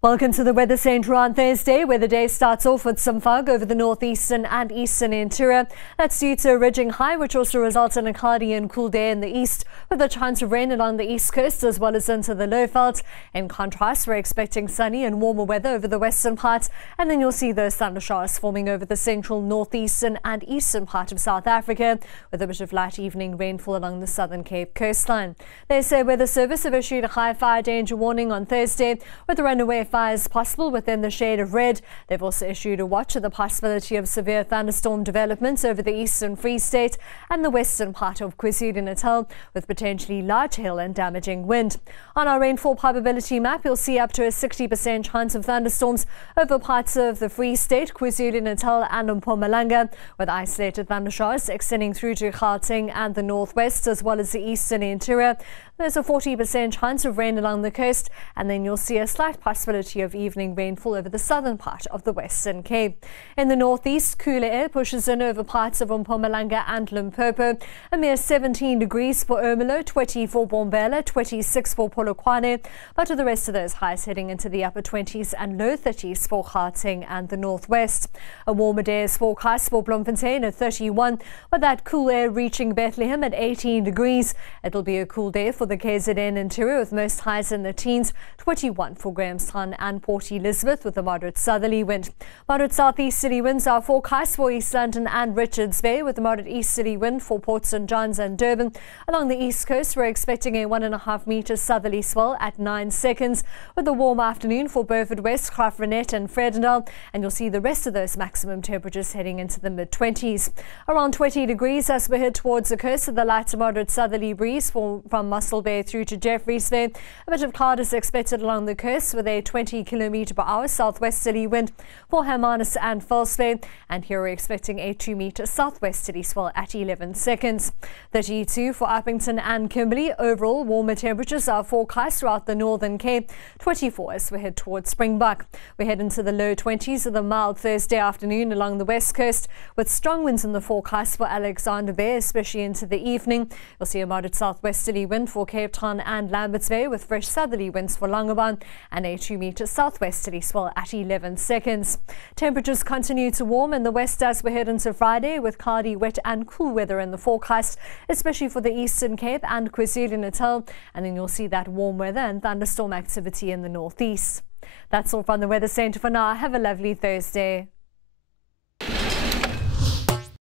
Welcome to the Weather Centre on Thursday, where the day starts off with some fog over the northeastern and eastern interior. That's due to a ridging high, which also results in a cloudy and cool day in the east, with a chance of rain along the east coast as well as into the low veldt. In contrast, we're expecting sunny and warmer weather over the western part, and then you'll see those thunder showers forming over the central, northeastern and eastern part of South Africa, with a bit of light evening rainfall along the southern Cape coastline. They say Weather Service have issued a high fire danger warning on Thursday, with a runaway fires possible within the shade of red. They've also issued a watch of the possibility of severe thunderstorm developments over the eastern Free State and the western part of KwaZulu-Natal, with potentially large hail and damaging wind. On our rainfall probability map, you'll see up to a 60% chance of thunderstorms over parts of the Free State, KwaZulu-Natal and Mpumalanga, with isolated thundershowers extending through to Gauteng and the northwest as well as the eastern interior. There's a 40% chance of rain along the coast, and then you'll see a slight possibility of evening rainfall over the southern part of the Western Cape. In the northeast, cooler air pushes in over parts of Mpumalanga and Limpopo. A mere 17 degrees for Ermelo, 20 for Bombela, 26 for Polokwane, but with the rest of those highs heading into the upper 20s and low 30s for Gauteng and the northwest. A warmer day is forecast for Bloemfontein at 31, with that cool air reaching Bethlehem at 18 degrees. It'll be a cool day for the KZN interior, with most highs in the teens, 21 for Grahamstown and Port Elizabeth, with a moderate southerly wind. Moderate southeasterly winds are forecast for East London and Richards Bay, with a moderate easterly wind for Port St John's and Durban. Along the east coast, we're expecting a 1.5 metre southerly swell at 9 seconds, with a warm afternoon for Beaufort West, Graaff-Reinet and Vredendal, and you'll see the rest of those maximum temperatures heading into the mid-20s. Around 20 degrees as we head towards the coast, with a light to moderate southerly breeze from Muscle Bay through to Jeffreys Bay. A bit of cloud is expected along the coast, with a 20 km/h southwesterly wind for Hermanus and False Bay, and here we're expecting a 2 metre southwesterly swell at 11 seconds. 32 for Uppington and Kimberley. Overall, warmer temperatures are forecast throughout the northern Cape. 24 as we head towards Springbok. We head into the low 20s with a mild Thursday afternoon along the west coast, with strong winds in the forecast for Alexander Bay, especially into the evening. You'll see a moderate southwesterly wind for Cape Town and Lambert's Bay, with fresh southerly winds for Longabon, and a 2 metre southwesterly swell at 11 seconds. Temperatures continue to warm in the west as we head into Friday, with cloudy, wet and cool weather in the forecast, especially for the Eastern Cape and KwaZulu-Natal, and then you'll see that warm weather and thunderstorm activity in the northeast. That's all from the Weather Centre for now. Have a lovely Thursday.